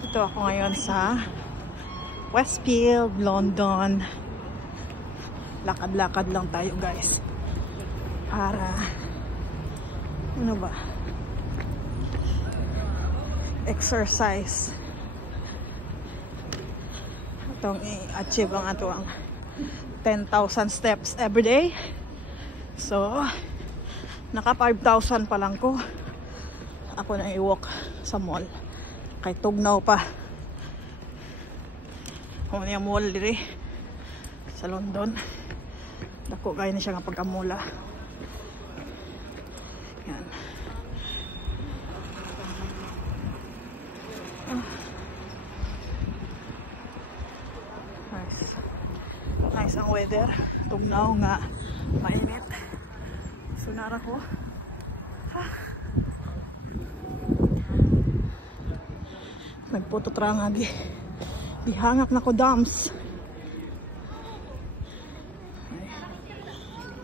Ito ako ngayon sa Westfield, London. Lakad-lakad lang tayo guys. Para ano ba? Exercise. Itong i-achieve ang ato ang 10,000 steps every day. So, naka 5,000 pa lang ko. Ako na i-walk sa mall. Kay tugnaw pa. Kung niya mall diri sa London. Dako gaya na siya nga pagkamula. Yan. Nice. Nice ang weather. Tugnaw nga mainit. Sunara ko. Nagputo tra nga gihangak na ko dams.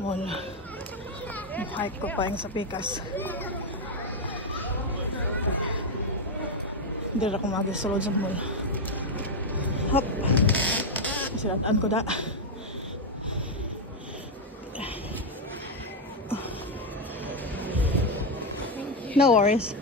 Wala. Hike ko pa yung sa Pikas. Hindi na ako magisulod sa mall. Hop. Siladaan ko da. No worries.